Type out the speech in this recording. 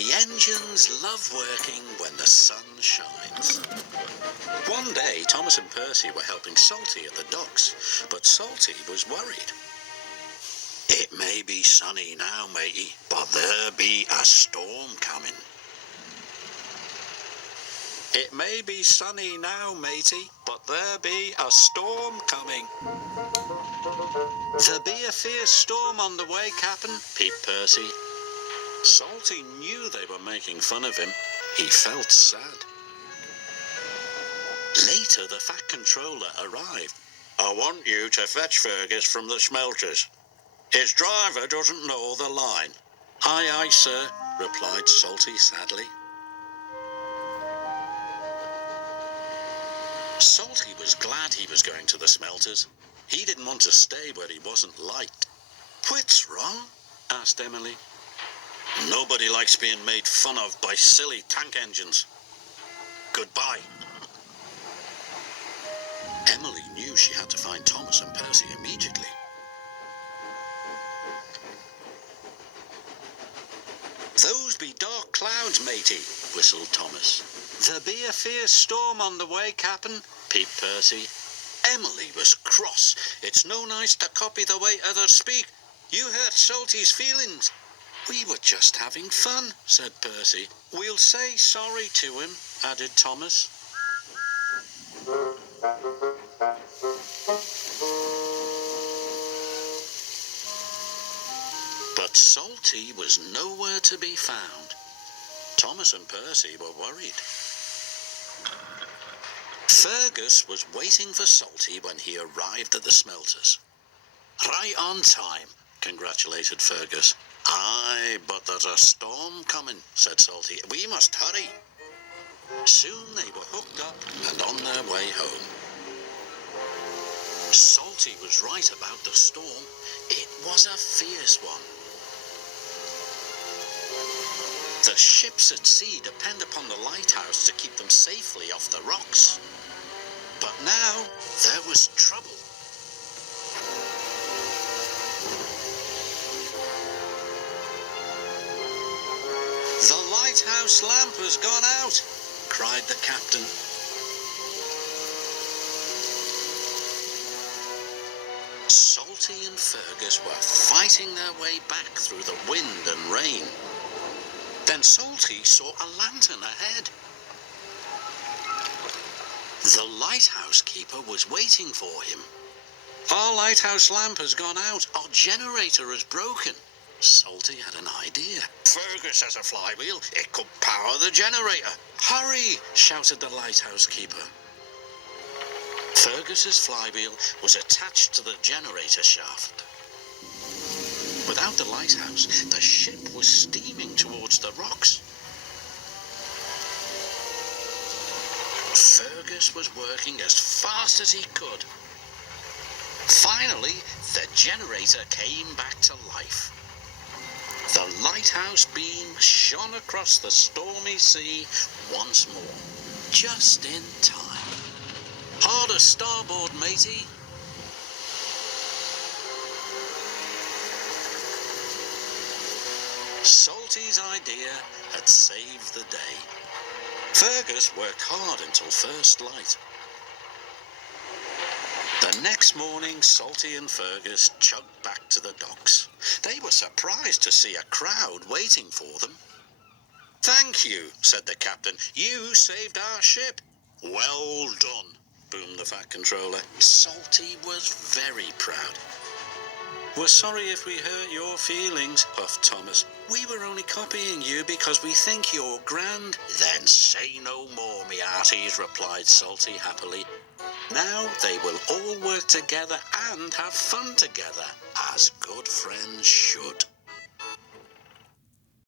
The engines love working when the sun shines. One day, Thomas and Percy were helping Salty at the docks, but Salty was worried. It may be sunny now, matey, but there be a storm coming. It may be sunny now, matey, but there be a storm coming. There be a fierce storm on the way, Cap'n, peeped Percy. Salty knew they were making fun of him. He felt sad. Later, the Fat Controller arrived. I want you to fetch Fergus from the smelters. His driver doesn't know the line. Aye, aye, sir, replied Salty sadly. Salty was glad he was going to the smelters. He didn't want to stay where he wasn't liked. What's wrong? Asked Emily. Nobody likes being made fun of by silly tank engines. Goodbye. Emily knew she had to find Thomas and Percy immediately. Those be dark clouds, matey, whistled Thomas. There be a fierce storm on the way, Cap'n, peeped Percy. Emily was cross. It's no nice to copy the way others speak. You hurt Salty's feelings. We were just having fun, said Percy. We'll say sorry to him, added Thomas. But Salty was nowhere to be found. Thomas and Percy were worried. Fergus was waiting for Salty when he arrived at the smelters. Right on time, congratulated Fergus. Aye, but there's a storm coming, said Salty. We must hurry. Soon they were hooked up and on their way home. Salty was right about the storm. It was a fierce one. The ships at sea depend upon the lighthouse to keep them safely off the rocks. But now there was trouble. The lighthouse lamp has gone out, cried the captain. Salty and Fergus were fighting their way back through the wind and rain. Then Salty saw a lantern ahead. The lighthouse keeper was waiting for him. Our lighthouse lamp has gone out. Our generator is broken. Salty had an idea. Fergus has a flywheel. It could power the generator. Hurry, shouted the lighthouse keeper. Fergus's flywheel was attached to the generator shaft. Without the lighthouse, the ship was steaming towards the rocks. Fergus was working as fast as he could. Finally, the generator came back to life. The lighthouse beam shone across the stormy sea once more, just in time. Harder starboard, matey. Salty's idea had saved the day. Fergus worked hard until first light. The next morning, Salty and Fergus chugged back to the docks. They were surprised to see a crowd waiting for them. Thank you, said the captain. You saved our ship. Well done, boomed the Fat Controller. Salty was very proud. We're sorry if we hurt your feelings, puffed Thomas. We were only copying you because we think you're grand. Then say no more, me hearties, replied Salty happily. Now they will all work together and have fun together, as good friends should.